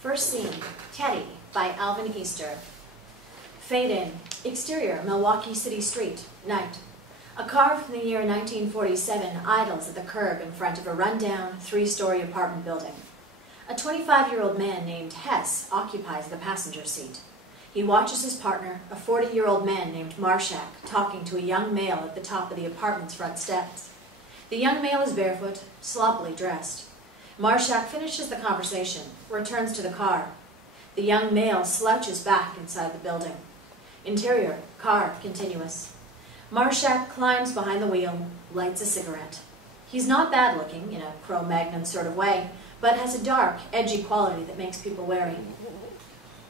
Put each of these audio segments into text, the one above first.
First scene, Teddy by Alvin Easter. Fade in. Exterior, Milwaukee City Street, night. A car from the year 1947 idles at the curb in front of a rundown, three-story apartment building. A 25-year-old man named Hess occupies the passenger seat. He watches his partner, a 40-year-old man named Marshak, talking to a young male at the top of the apartment's front steps. The young male is barefoot, sloppily dressed. Marshak finishes the conversation, returns to the car. The young male slouches back inside the building. Interior, car, continuous. Marshak climbs behind the wheel, lights a cigarette. He's not bad-looking, in a Cro-Magnon sort of way, but has a dark, edgy quality that makes people wary.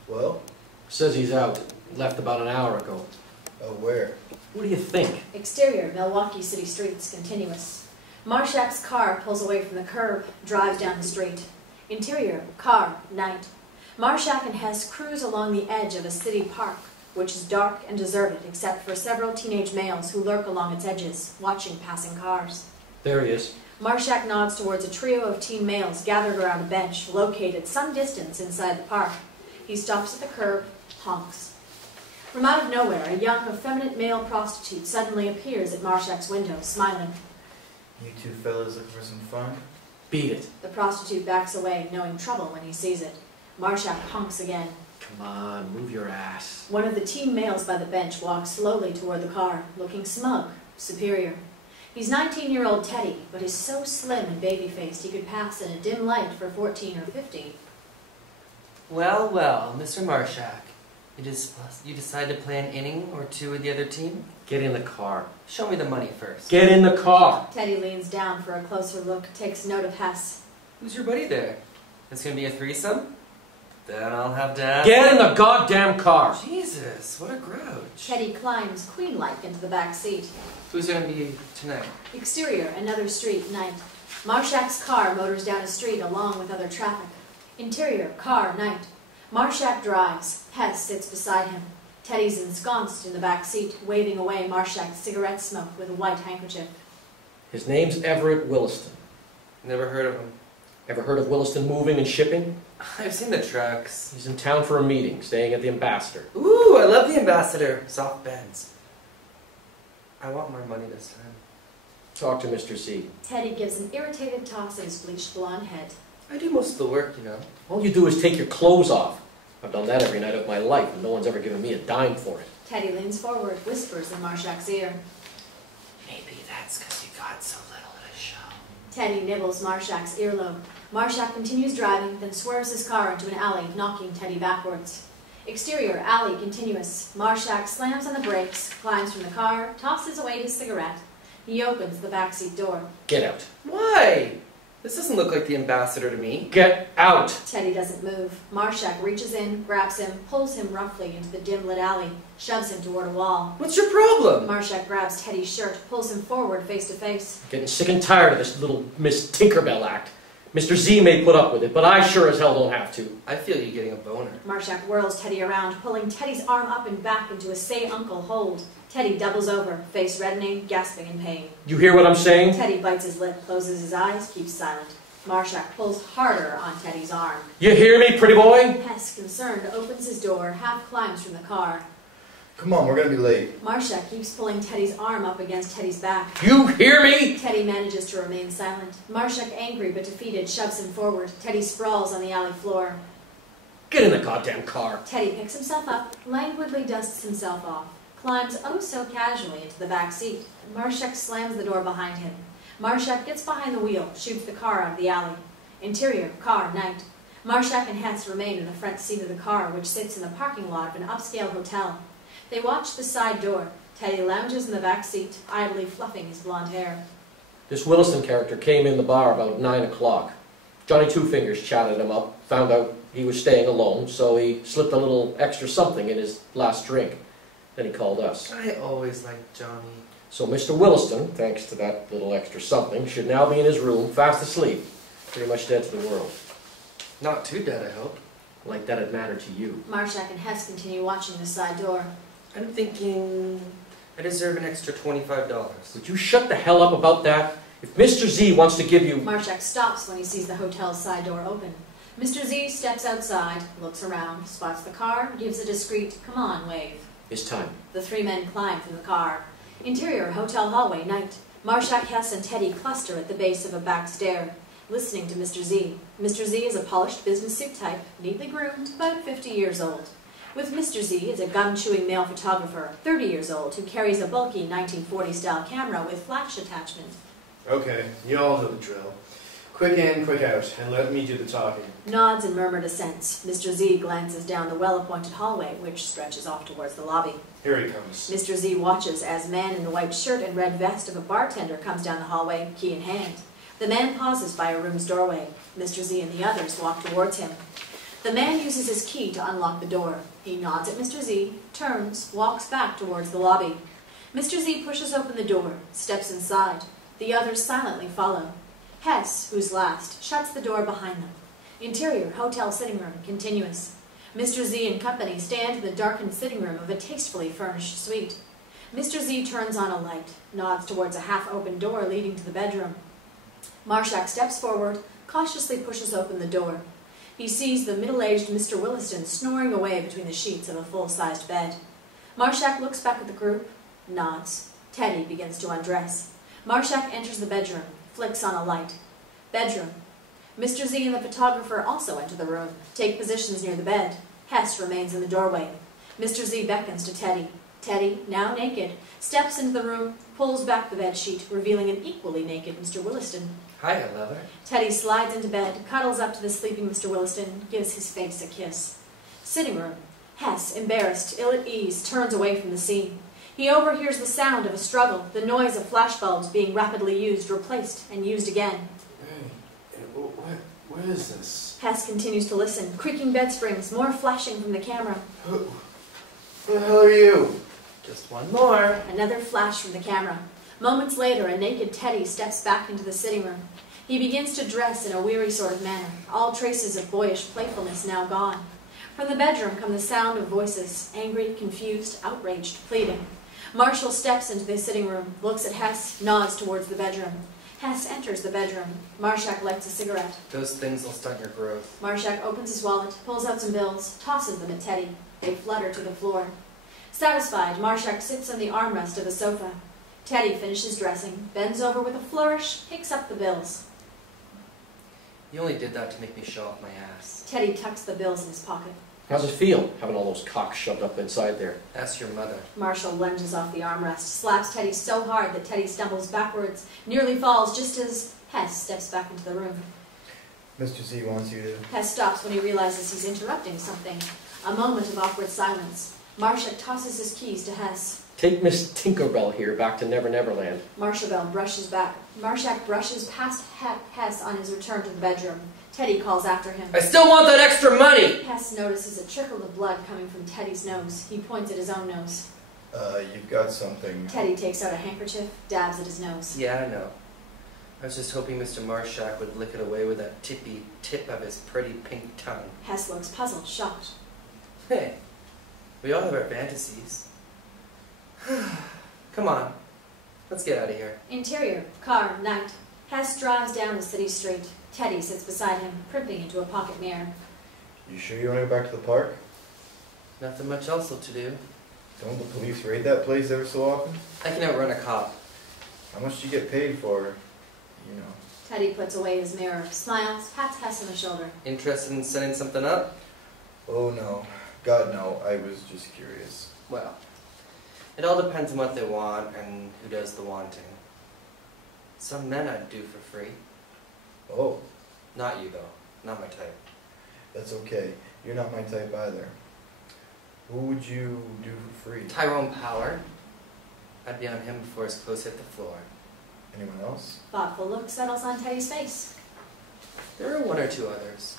Well? Says he's out. Left about an hour ago. Oh, where? What do you think? Exterior, Milwaukee City Streets, continuous. Marshak's car pulls away from the curb, drives down the street. Interior, car, night. Marshak and Hess cruise along the edge of a city park, which is dark and deserted except for several teenage males who lurk along its edges, watching passing cars. There he is. Marshak nods towards a trio of teen males gathered around a bench located some distance inside the park. He stops at the curb, honks. From out of nowhere, a young, effeminate male prostitute suddenly appears at Marshak's window, smiling. You two fellas looking for some fun? Beat it. The prostitute backs away, knowing trouble when he sees it. Marshak honks again. Come on, move your ass. One of the teen males by the bench walks slowly toward the car, looking smug, superior. He's 19-year-old Teddy, but is so slim and baby-faced he could pass in a dim light for 14 or 15. Well, well, Mr. Marshak, you decided to play an inning or two with the other team? Get in the car. Show me the money first. Get in the car! Teddy leans down for a closer look, takes note of Hess. Who's your buddy there? It's gonna be a threesome? Then I'll have to ask... Get in the goddamn car! Jesus, what a grouch. Teddy climbs, queen-like, into the back seat. Who's gonna be tonight? Exterior, another street, night. Marshak's car motors down a street along with other traffic. Interior, car, night. Marshak drives. Hess sits beside him. Teddy's ensconced in the back seat, waving away Marshak's cigarette smoke with a white handkerchief. His name's Everett Williston. Never heard of him. Ever heard of Williston Moving and Shipping? I've seen the trucks. He's in town for a meeting, staying at the Ambassador. Ooh, I love the Ambassador. Soft beds. I want more money this time. Talk to Mr. Z. Teddy gives an irritated toss at his bleached blonde head. I do most of the work, you know. All you do is take your clothes off. I've done that every night of my life, and no one's ever given me a dime for it. Teddy leans forward, whispers in Marshak's ear. Maybe that's because you got so little at a show. Teddy nibbles Marshak's earlobe. Marshak continues driving, then swerves his car into an alley, knocking Teddy backwards. Exterior, alley, continuous. Marshak slams on the brakes, climbs from the car, tosses away his cigarette. He opens the backseat door. Get out. Why? This doesn't look like the Ambassador to me. Get out! Teddy doesn't move. Marshak reaches in, grabs him, pulls him roughly into the dim-lit alley, shoves him toward a wall. What's your problem? Marshak grabs Teddy's shirt, pulls him forward face to face. Getting sick and tired of this little Miss Tinkerbell act. Mr. Z may put up with it, but I sure as hell don't have to. I feel you getting a boner. Marshak whirls Teddy around, pulling Teddy's arm up and back into a say-uncle hold. Teddy doubles over, face reddening, gasping in pain. You hear what I'm saying? Teddy bites his lip, closes his eyes, keeps silent. Marshak pulls harder on Teddy's arm. You hear me, pretty boy? Hess, concerned, opens his door, half climbs from the car. Come on, we're gonna be late. Marshak keeps pulling Teddy's arm up against Teddy's back. You hear me? Teddy manages to remain silent. Marshak, angry but defeated, shoves him forward. Teddy sprawls on the alley floor. Get in the goddamn car. Teddy picks himself up, languidly dusts himself off, climbs oh so casually into the back seat. Marshak slams the door behind him. Marshak gets behind the wheel, shoots the car out of the alley. Interior, car, night. Marshak and Hess remain in the front seat of the car, which sits in the parking lot of an upscale hotel. They watch the side door. Teddy lounges in the back seat, idly fluffing his blonde hair. This Williston character came in the bar about 9 o'clock. Johnny Two Fingers chatted him up, found out he was staying alone, so he slipped a little extra something in his last drink. Then he called us. I always liked Johnny. So Mr. Williston, thanks to that little extra something, should now be in his room, fast asleep, pretty much dead to the world. Not too dead, I hope. Like that'd matter to you. Marshak and Hess continue watching the side door. I'm thinking I deserve an extra $25. Would you shut the hell up about that? If Mr. Z wants to give you... Marshak stops when he sees the hotel's side door open. Mr. Z steps outside, looks around, spots the car, gives a discreet, "Come on," wave. It's time. The three men climb from the car. Interior, hotel hallway, night. Marshak, Hess, and Teddy cluster at the base of a back stair, listening to Mr. Z. Mr. Z is a polished business suit type, neatly groomed, about 50 years old. With Mr. Z is a gun-chewing male photographer, 30 years old, who carries a bulky 1940-style camera with flash attachment. Okay, you all know the drill. Quick in, quick out, and let me do the talking. Nods and murmured assents. Mr. Z glances down the well-appointed hallway, which stretches off towards the lobby. Here he comes. Mr. Z watches as man in the white shirt and red vest of a bartender comes down the hallway, key in hand. The man pauses by a room's doorway. Mr. Z and the others walk towards him. The man uses his key to unlock the door. He nods at Mr. Z, turns, walks back towards the lobby. Mr. Z pushes open the door, steps inside. The others silently follow. Hess, who's last, shuts the door behind them. Interior, hotel sitting room, continuous. Mr. Z and company stand in the darkened sitting room of a tastefully furnished suite. Mr. Z turns on a light, nods towards a half-open door leading to the bedroom. Marshak steps forward, cautiously pushes open the door. He sees the middle-aged Mr. Williston snoring away between the sheets of a full-sized bed. Marshak looks back at the group, nods. Teddy begins to undress. Marshak enters the bedroom, flicks on a light. Bedroom. Mr. Z and the photographer also enter the room, take positions near the bed. Hess remains in the doorway. Mr. Z beckons to Teddy. Teddy, now naked, steps into the room, pulls back the bedsheet, revealing an equally naked Mr. Williston. Hiya, lover. Teddy slides into bed, cuddles up to the sleeping Mr. Williston, gives his face a kiss. Sitting room. Hess, embarrassed, ill at ease, turns away from the scene. He overhears the sound of a struggle, the noise of flashbulbs being rapidly used, replaced, and used again. Hey, what is this? Hess continues to listen, creaking bed springs, more flashing from the camera. Who the hell are you? Just one more. Another flash from the camera. Moments later, a naked Teddy steps back into the sitting room. He begins to dress in a weary sort of manner, all traces of boyish playfulness now gone. From the bedroom come the sound of voices, angry, confused, outraged, pleading. Marshall steps into the sitting room, looks at Hess, nods towards the bedroom. Hess enters the bedroom. Marshak lights a cigarette. Those things will stunt your growth. Marshak opens his wallet, pulls out some bills, tosses them at Teddy. They flutter to the floor. Satisfied, Marshak sits on the armrest of the sofa. Teddy finishes dressing, bends over with a flourish, picks up the bills. You only did that to make me show off my ass. Teddy tucks the bills in his pocket. How's it feel, having all those cocks shoved up inside there? Ask your mother. Marshall lunges off the armrest, slaps Teddy so hard that Teddy stumbles backwards, nearly falls just as Hess steps back into the room. Mr. Z wants you to... Hess stops when he realizes he's interrupting something. A moment of awkward silence. Marshak tosses his keys to Hess. Take Miss Tinkerbell here back to Never Never Land. Marshak brushes past Hess on his return to the bedroom. Teddy calls after him. I still want that extra money! Hess notices a trickle of blood coming from Teddy's nose. He points at his own nose. You've got something. Teddy takes out a handkerchief, dabs at his nose. Yeah, I know. I was just hoping Mr. Marshak would lick it away with that tippy tip of his pretty pink tongue. Hess looks puzzled, shocked. Hey, we all have our fantasies. Come on, let's get out of here. Interior, car, night. Hess drives down the city street. Teddy sits beside him, primping into a pocket mirror. You sure you want to go back to the park? Nothing much else to do. Don't the police raid that place ever so often? I can outrun a cop. How much do you get paid for, you know? Teddy puts away his mirror, smiles, pats Hess on the shoulder. Interested in setting something up? Oh no. God no, I was just curious. Well, it all depends on what they want and who does the wanting. Some men I'd do for free. Oh, Not you, though. Not my type. that's okay. You're not my type either. Who would you do for free? Tyrone Power. I'd be on him before his clothes hit the floor. Anyone else? Thoughtful look settles on Teddy's face. There are one or two others.